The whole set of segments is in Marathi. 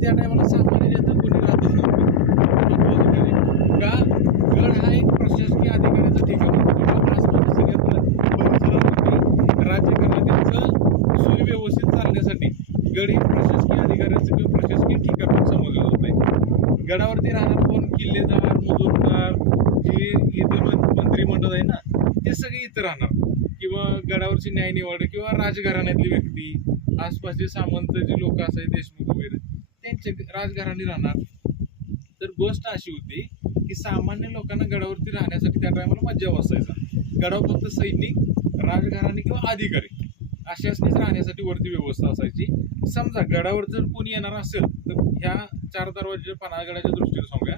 त्या टायमाला सामान्य जनता कोणी राहतच नव्हती का. गड हा एक प्रशासकीय अधिकाऱ्याचा ठिकाण होता. आसपासच्या सगळ्या परिसरामध्ये राज्यकारणात त्यांचं सोयी व्यवस्थित चालण्यासाठी गड हे प्रशासकीय अधिकाऱ्याचं किंवा प्रशासकीय ठिकाण म्हणून समजलं जातं. गडावरती राहणार कोण, किल्लेदार, मुजुमदार, जे इथं मंत्रिमंडळ आहे ना, ते सगळे इथं राहणार किंवा गडावरची न्यायनिवाडे किंवा राजघराण्यातली व्यक्ती, आसपासचे सामंत जे लोक असायचे देशमुख वगैरे त्यांचे राजघराणे राहणार. तर गोष्ट अशी होती की सामान्य लोकांना गडावरती राहण्यासाठी त्या टायमाला मज्जा बसायचा. गडावर फक्त सैनिक, राजघराणे किंवा अधिकारी अशाच राहण्यासाठी वरती व्यवस्था असायची. समजा गडावर जर कोणी येणार असेल तर ह्या 4 दरवाजे पन्हाळगडाच्या दृष्टीने सांगूया,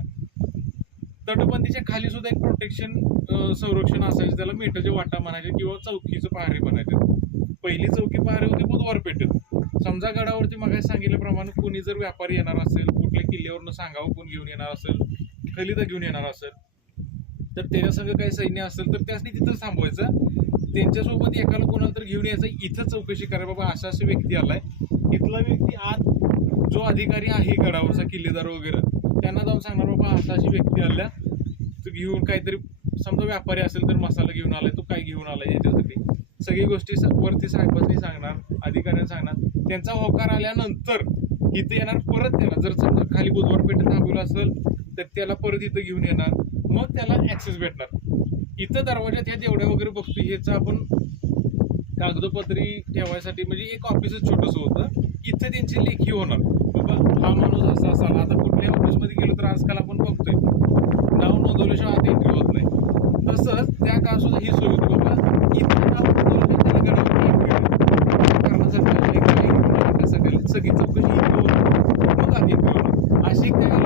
तटबंदीच्या खाली सुद्धा एक प्रोटेक्शन संरक्षण असायचं, त्याला मेटाचे वाटा म्हणायचे किंवा चौकीचं पहारे म्हणायचे. पहिली चौकी पहारे होती बुधवार पेठेत. समजा गडावरती मग सांगितल्याप्रमाणे कोणी जर व्यापारी येणार असेल, कुठल्या किल्ल्यावरनं सांगावं कोण घेऊन येणार असेल, खलिदा घेऊन येणार असेल तर त्याच्या संग काही सैन्य असेल तर त्यासनी तिथं थांबवायचं. त्यांच्यासोबत एकाला कोणाला तर घेऊन यायचं, इथं चौकशी करा बाबा असा असा व्यक्ती आलाय. इथला व्यक्ती आत जो अधिकारी आहे गडावरचा, किल्लेदार वगैरे, त्यांना जाऊन सांगणार बाबा असा अशी व्यक्ती आल्या तो घेऊन काहीतरी, समजा व्यापारी असेल तर मसाला घेऊन आलाय, तो काय घेऊन आलाय याच्यासाठी सगळी गोष्टी वरती साहेबांनी सांगणार, अधिकाऱ्यांना सांगणार. त्यांचा होकार आल्यानंतर इथं येणार परत. त्याला जर समजा खाली बुधवार पेठेत थांबवलं असेल तर त्याला परत इथं घेऊन येणार, मग त्याला ऍक्सेस भेटणार. इथं दरवाजात ह्या जेवढ्या वगैरे बघतो ह्याचं आपण कागदोपत्री ठेवायसाठी म्हणजे एक ऑफिसच छोटंसं होतं. इथं त्यांची लेखी होणार बाबा हा माणूस असा असा. आता कुठल्या ऑफिसमध्ये गेलो तर आजकाल आपण बघतोय नाव नोंदवल्याशिवाय आत एंट्री होत नाही. तसंच त्या काळात सुद्धा ही सोय होती बाबा इथं नाव नोंदवलं त्याला गडावरती एंट्री करण्यासाठी सगळी चौकशी मग आत एंट्री होणार. अशी त्या